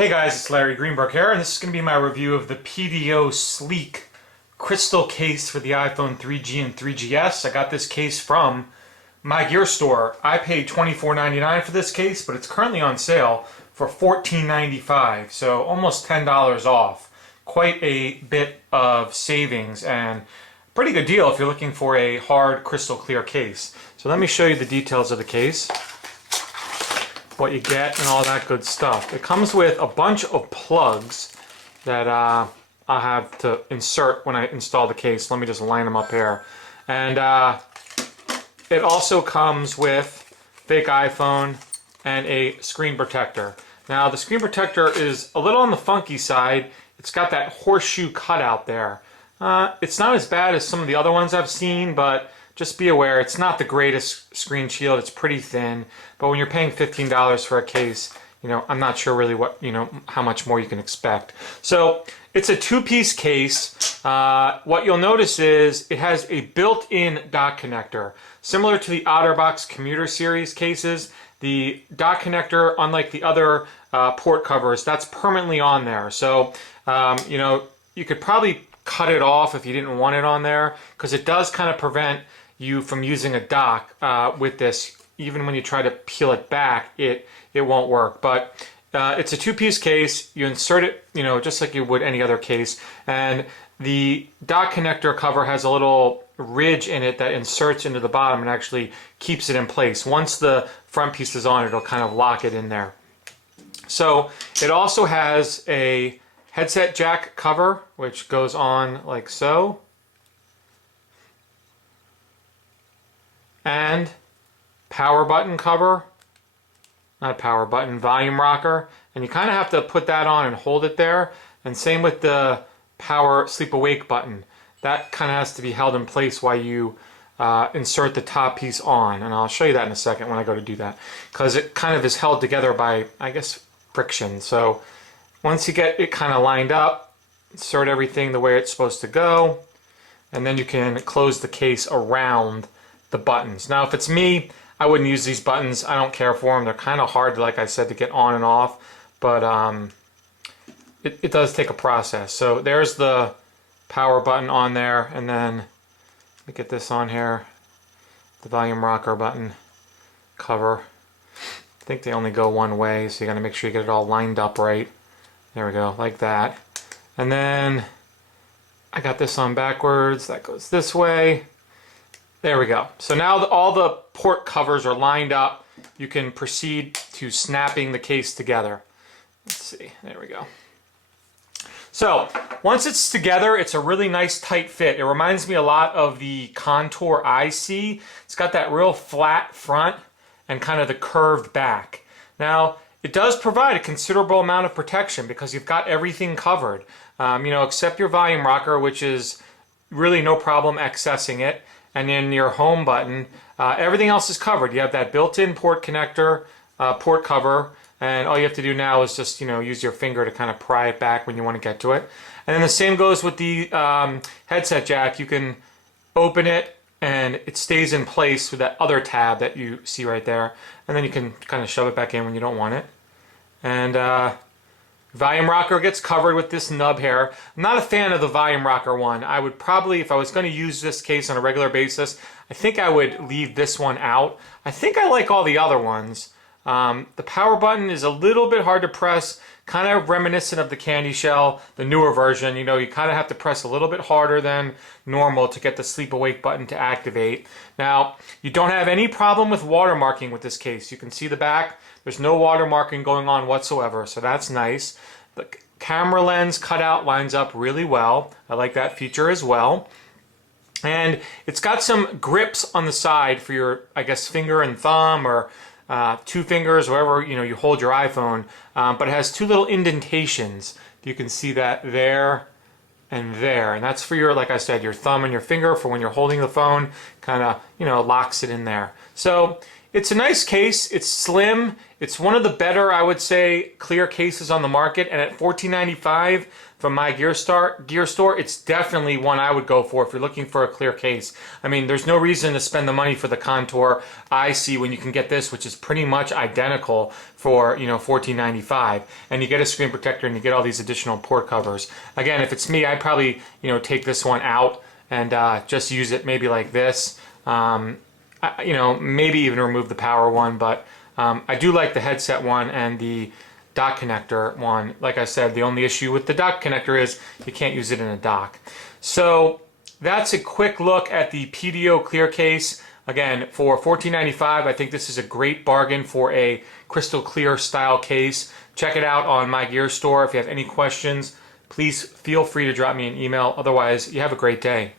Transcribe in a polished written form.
Hey guys, it's Larry Greenberg here, and this is going to be my review of the PDO Sleek crystal case for the iPhone 3G and 3GS. I got this case from my gear store. I paid $24.99 for this case, but it's currently on sale for $14.95, so almost $10 off. Quite a bit of savings and pretty good deal if you're looking for a hard crystal clear case. So let me show you the details of the case, what you get and all that good stuff. It comes with a bunch of plugs that I have to insert when I install the case. Let me just line them up here. And it also comes with fake iPhone and a screen protector. Now the screen protector is a little on the funky side. It's got that horseshoe cutout there. It's not as bad as some of the other ones I've seen, but just be aware, it's not the greatest screen shield. It's pretty thin, but when you're paying $15 for a case, I'm not sure really what, how much more you can expect. So it's a two-piece case. What you'll notice is it has a built-in dock connector. Similar to the OtterBox Commuter Series cases, the dock connector, unlike the other port covers, that's permanently on there. So, you could probably cut it off if you didn't want it on there, because it does kind of prevent you from using a dock with this. Even when you try to peel it back, it won't work. But it's a two-piece case. You insert it, just like you would any other case. And the dock connector cover has a little ridge in it that inserts into the bottom and actually keeps it in place. Once the front piece is on, it'll kind of lock it in there. So it also has a headset jack cover, which goes on like so. And power button cover, not a power button, volume rocker, and you kind of have to put that on and hold it there. And same with the power sleep awake button. That kind of has to be held in place while you insert the top piece on, and I'll show you that in a second when I go to do that, because it kind of is held together by, I guess, friction. So once you get it kind of lined up, insert everything the way it's supposed to go, and then you can close the case around the buttons. Now if it's me, I wouldn't use these buttons. I don't care for them. They're kind of hard, like I said, to get on and off, but it does take a process. So there's the power button on there, and then let me get this on here, the volume rocker button cover. I think they only go one way, so you got to make sure you get it all lined up right. There we go, like that. And then I got this on backwards. That goes this way. There we go. So now all the port covers are lined up. You can proceed to snapping the case together. Let's see. There we go. So once it's together, it's a really nice tight fit. It reminds me a lot of the Contour IC. It's got that real flat front and kind of the curved back. Now, it does provide a considerable amount of protection because you've got everything covered, except your volume rocker, which is really no problem accessing it, and then your home button. Everything else is covered. You have that built-in port connector, port cover, and all you have to do now is just use your finger to kind of pry it back when you want to get to it. And then the same goes with the headset jack. You can open it and it stays in place with that other tab that you see right there, and then you can kind of shove it back in when you don't want it. And volume rocker gets covered with this nub here. I'm not a fan of the volume rocker one. I would probably, if I was going to use this case on a regular basis, I think I would leave this one out. I think I like all the other ones. The power button is a little bit hard to press, kind of reminiscent of the Candy Shell, the newer version. You kind of have to press a little bit harder than normal to get the sleep awake button to activate. Now, you don't have any problem with watermarking with this case. You can see the back. There's no watermarking going on whatsoever, so that's nice. The camera lens cutout lines up really well. I like that feature as well. And it's got some grips on the side for your, I guess, finger and thumb, or two fingers, wherever you hold your iPhone, but it has two little indentations. You can see that there and there, and that's for your, like I said, your thumb and your finger for when you're holding the phone. Kind of locks it in there. So it's a nice case. It's slim. It's one of the better, I would say, clear cases on the market, and at $14.95, from my gear store, it's definitely one I would go for if you're looking for a clear case. I mean, there's no reason to spend the money for the Contour IC when you can get this, which is pretty much identical for, you know, $14.95, and you get a screen protector and you get all these additional port covers. Again, if it's me, I'd probably, you know, take this one out and just use it maybe like this. You know, maybe even remove the power one, but I do like the headset one and the dock connector one. Like I said, the only issue with the dock connector is you can't use it in a dock. So that's a quick look at the PDO Clear Case. Again, for $14.95, I think this is a great bargain for a crystal clear style case. Check it out on my gear store. If you have any questions, please feel free to drop me an email. Otherwise, you have a great day.